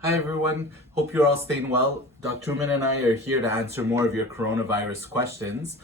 Hi everyone, hope you're all staying well. Dr. Oommen and I are here to answer more of your coronavirus questions.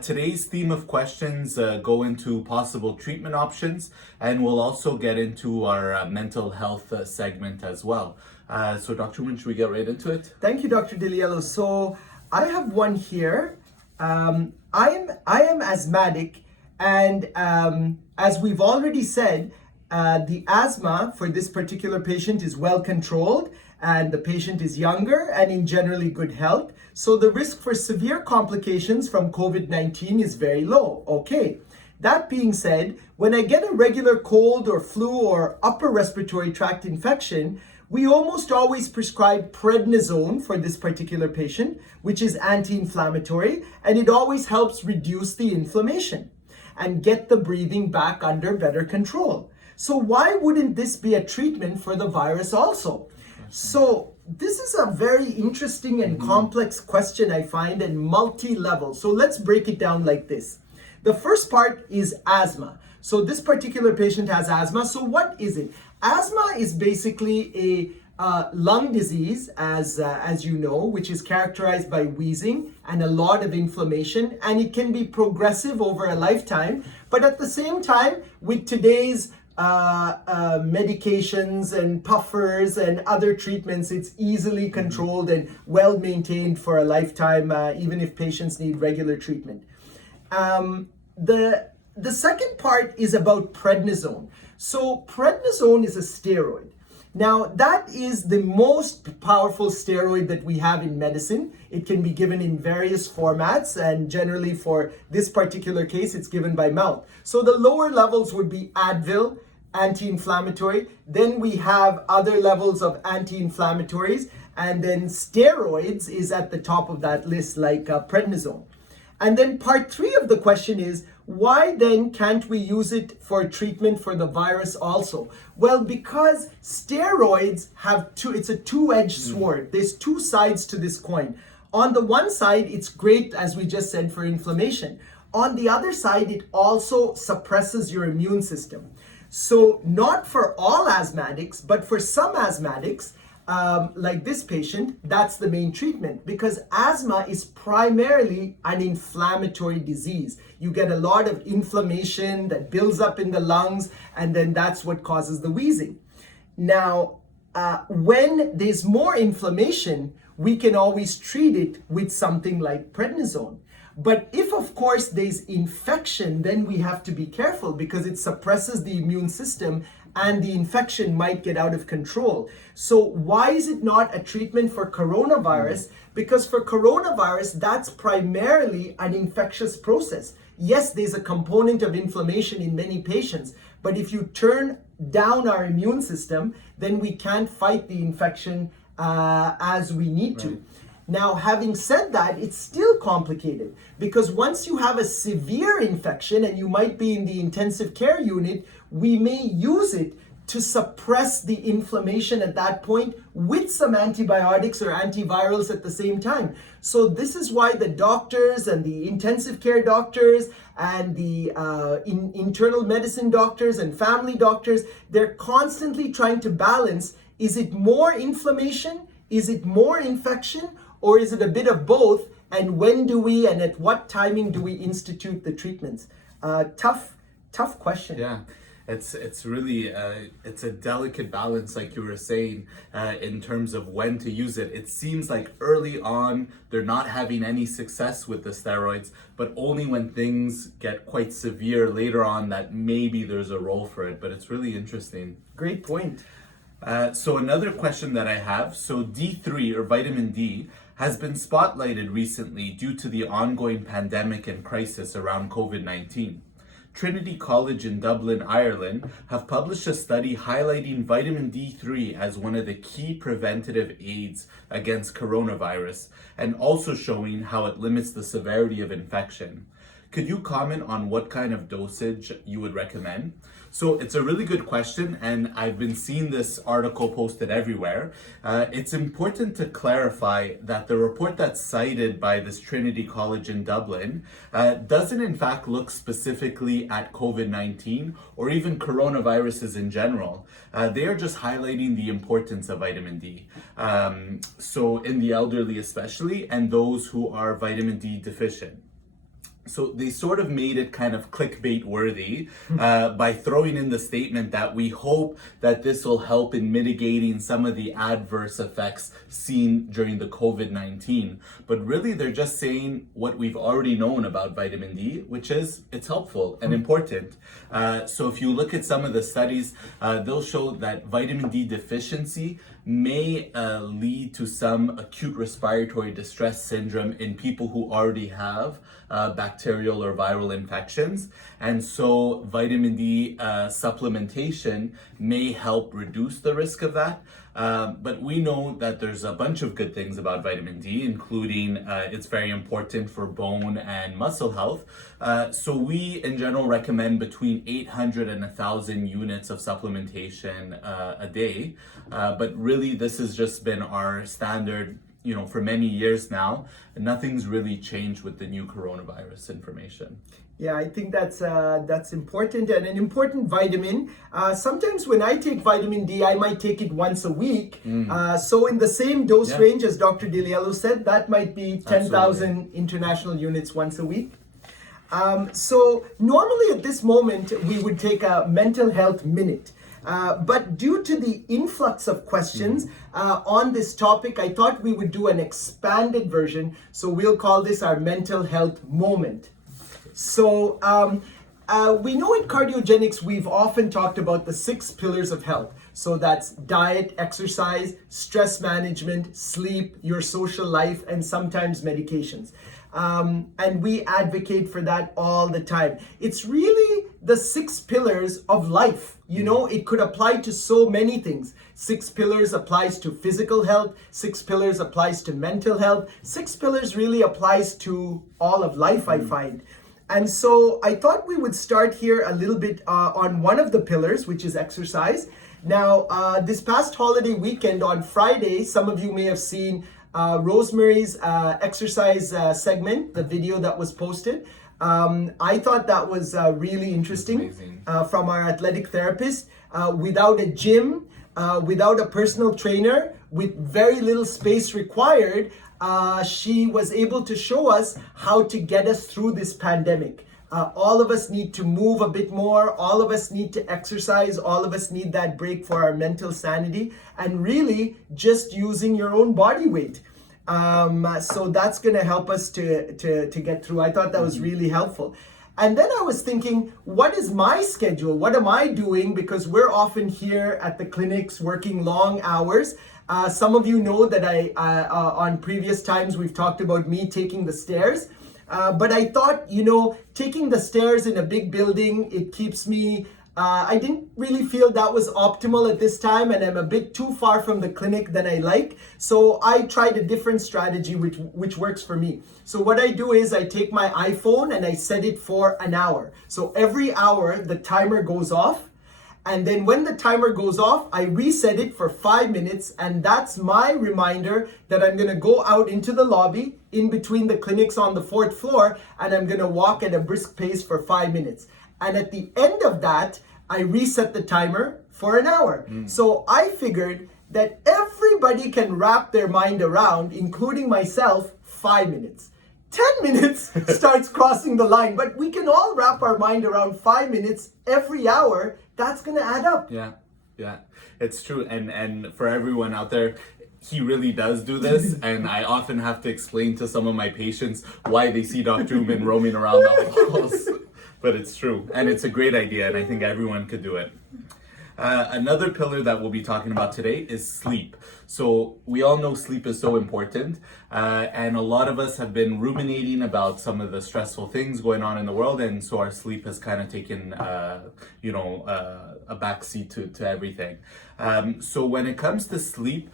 Today's theme of questions go into possible treatment options, and we'll also get into our mental health segment as well. So Dr. Oommen, should we get right into it? Thank you, Dr. Liello. So I have one here. I am asthmatic, and as we've already said, the asthma for this particular patient is well controlled, and the patient is younger and in generally good health. So the risk for severe complications from COVID-19 is very low. Okay. That being said, when I get a regular cold or flu or upper respiratory tract infection, we almost always prescribe prednisone for this particular patient, which is anti-inflammatory, and it always helps reduce the inflammation and get the breathing back under better control. So why wouldn't this be a treatment for the virus also? So this is a very interesting and complex question, I find, and multi-level. So let's break it down like this. The first part is asthma. So this particular patient has asthma. So what is it? Asthma is basically a lung disease, as you know, which is characterized by wheezing and a lot of inflammation, and it can be progressive over a lifetime. But at the same time, with today's medications and puffers and other treatments, it's easily controlled and well maintained for a lifetime, even if patients need regular treatment. The second part is about prednisone. So prednisone is a steroid. Now, that is the most powerful steroid that we have in medicine. It can be given in various formats, and generally for this particular case, it's given by mouth. So the lower levels would be Advil, anti-inflammatory. Then we have other levels of anti-inflammatories, and then steroids is at the top of that list, like prednisone. And then part 3 of the question is, why then can't we use it for treatment for the virus also? Well, because steroids have it's a two-edged sword. There's two sides to this coin. On the one side, it's great, as we just said, for inflammation. On the other side, it also suppresses your immune system. So not for all asthmatics, but for some asthmatics, like this patient, that's the main treatment, because asthma is primarily an inflammatory disease. You get a lot of inflammation that builds up in the lungs, and then that's what causes the wheezing. Now, when there's more inflammation, we can always treat it with something like prednisone. But if, of course, there's infection, then we have to be careful, because it suppresses the immune system and the infection might get out of control. So why is it not a treatment for coronavirus? Because for coronavirus, that's primarily an infectious process. Yes, there's a component of inflammation in many patients, but if you turn down our immune system, then we can't fight the infection as we need to. Now, having said that, it's still complicated, because once you have a severe infection and you might be in the intensive care unit, we may use it to suppress the inflammation at that point with some antibiotics or antivirals at the same time. So this is why the doctors and the intensive care doctors and the internal medicine doctors and family doctors, they're constantly trying to balance, is it more inflammation? Is it more infection? Or is it a bit of both? And when do we and at what timing do we institute the treatments? Tough question. Yeah. It's really it's a delicate balance, like you were saying, in terms of when to use it. It seems like early on they're not having any success with the steroids, but only when things get quite severe later on that maybe there's a role for it. But it's really interesting. Great point. So another question that I have, so D3 or vitamin D has been spotlighted recently due to the ongoing pandemic and crisis around COVID-19. Trinity College in Dublin, Ireland have published a study highlighting vitamin D3 as one of the key preventative aids against coronavirus, and also showing how it limits the severity of infection. Could you comment on what kind of dosage you would recommend? So it's a really good question, and I've been seeing this article posted everywhere. It's important to clarify that the report that's cited by this Trinity College in Dublin doesn't in fact look specifically at COVID-19 or even coronaviruses in general. They are just highlighting the importance of vitamin D. So in the elderly especially, and those who are vitamin D deficient. So they sort of made it kind of clickbait worthy by throwing in the statement that we hope that this will help in mitigating some of the adverse effects seen during the COVID-19. But really, they're just saying what we've already known about vitamin D, which is it's helpful and important. So if you look at some of the studies, they'll show that vitamin D deficiency may lead to some acute respiratory distress syndrome in people who already have bacterial or viral infections. And so vitamin D supplementation may help reduce the risk of that. But we know that there's a bunch of good things about vitamin D, including it's very important for bone and muscle health. So we in general recommend between 800 and 1,000 units of supplementation a day. But really this has just been our standard, for many years now. Nothing's really changed with the new coronavirus information. Yeah, I think that's important, and an important vitamin. Sometimes when I take vitamin D, I might take it once a week. So in the same dose range as Dr. Liello said, that might be 10,000 international units once a week. So normally at this moment, we would take a mental health minute. But due to the influx of questions on this topic, I thought we would do an expanded version. So we'll call this our mental health moment. So we know in Cardiogenix, we've often talked about the 6 pillars of health. So that's diet, exercise, stress management, sleep, your social life, and sometimes medications. And we advocate for that all the time. It's really the 6 pillars of life. It could apply to so many things. 6 pillars applies to physical health. 6 pillars applies to mental health. 6 pillars really applies to all of life, I find. And so I thought we would start here a little bit on one of the pillars, which is exercise. Now, this past holiday weekend on Friday, some of you may have seen Rosemary's exercise segment, the video that was posted. I thought that was really interesting from our athletic therapist. Without a gym, without a personal trainer, with very little space required, she was able to show us how to get us through this pandemic. All of us need to move a bit more. All of us need to exercise. All of us need that break for our mental sanity, and really just using your own body weight. So that's going to help us to get through. I thought that was really helpful. And then I was thinking, what is my schedule? What am I doing? Because we're often here at the clinics working long hours. Some of you know that on previous times we've talked about me taking the stairs. But I thought, taking the stairs in a big building, it keeps me, I didn't really feel that was optimal at this time, and I'm a bit too far from the clinic than I like. So I tried a different strategy which works for me. So what I do is I take my iPhone and I set it for an hour. So every hour the timer goes off. And then when the timer goes off, I reset it for 5 minutes, and that's my reminder that I'm gonna go out into the lobby in between the clinics on the 4th floor, and I'm gonna walk at a brisk pace for 5 minutes. And at the end of that, I reset the timer for an hour. So I figured that everybody can wrap their mind around, including myself, 5 minutes. 10 minutes starts crossing the line, but we can all wrap our mind around 5 minutes every hour. That's going to add up. Yeah, it's true. And for everyone out there, he really does do this. And I often have to explain to some of my patients why they see Dr. Oommen roaming around the halls. But it's true. And it's a great idea. And I think everyone could do it. Another pillar that we'll be talking about today is sleep. So we all know sleep is so important, and a lot of us have been ruminating about some of the stressful things going on in the world, and so our sleep has kind of taken, a backseat to everything. So when it comes to sleep,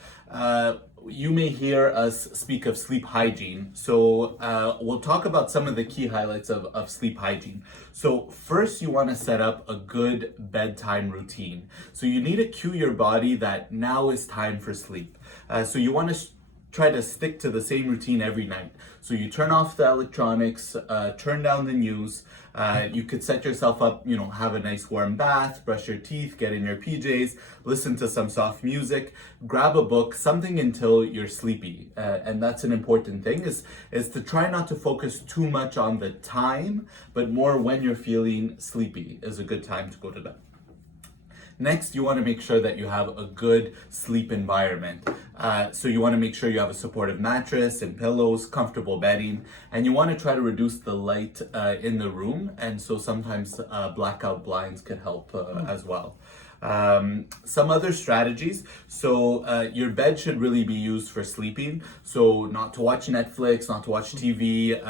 you may hear us speak of sleep hygiene. So we'll talk about some of the key highlights of sleep hygiene. So first, you want to set up a good bedtime routine. So you need to cue your body that now is time for sleep. So you want to try to stick to the same routine every night. So you turn off the electronics, turn down the news. You could set yourself up, have a nice warm bath, brush your teeth, get in your PJs, listen to some soft music, grab a book, something until you're sleepy. And that's an important thing is to try not to focus too much on the time, but more when you're feeling sleepy is a good time to go to bed. Next, you want to make sure that you have a good sleep environment. So you want to make sure you have a supportive mattress and pillows, comfortable bedding, and you want to try to reduce the light in the room. And so sometimes blackout blinds can help as well. Some other strategies. So your bed should really be used for sleeping. So not to watch Netflix, not to watch TV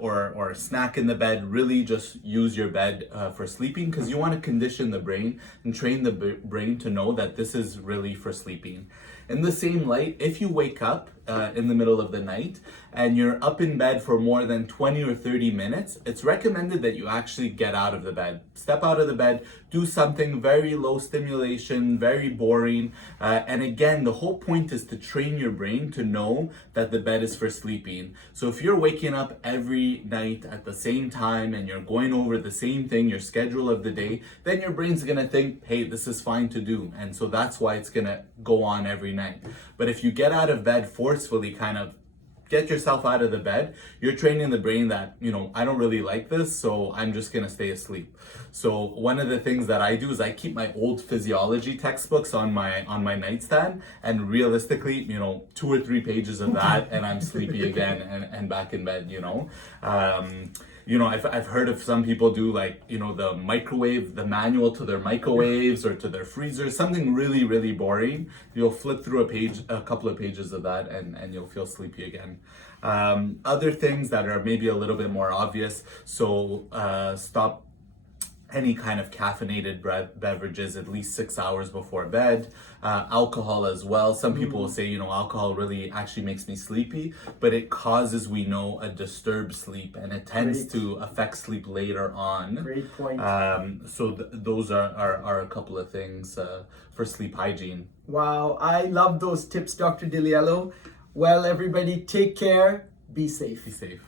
or snack in the bed. Really just use your bed for sleeping, because you want to condition the brain and train the brain to know that this is really for sleeping. In the same light, if you wake up in the middle of the night and you're up in bed for more than 20 or 30 minutes, it's recommended that you actually get out of the bed. Step out of the bed, do something very low stimulation, very boring. And again, the whole point is to train your brain to know that the bed is for sleeping. So if you're waking up every night at the same time and you're going over the same thing, your schedule of the day, then your brain's gonna think, hey, this is fine to do. And so that's why it's gonna go on every night. But if you get out of bed forcefully, kind of get yourself out of the bed, you're training the brain that, I don't really like this, so I'm just gonna stay asleep. So one of the things that I do is I keep my old physiology textbooks on my nightstand, and realistically, 2 or 3 pages of that and I'm sleepy again and back in bed. I've heard of some people do the microwave, the manual to their microwaves or to their freezers, something really, really boring. You'll flip through a couple of pages of that and you'll feel sleepy again. Other things that are maybe a little bit more obvious. So stop any kind of caffeinated beverages at least 6 hours before bed. Alcohol as well. Some people will say, alcohol really actually makes me sleepy, but it causes, a disturbed sleep, and it tends to affect sleep later on. Great point. Those are a couple of things for sleep hygiene. Wow, I love those tips, Dr. Liello. Well, everybody, take care, be safe. Be safe.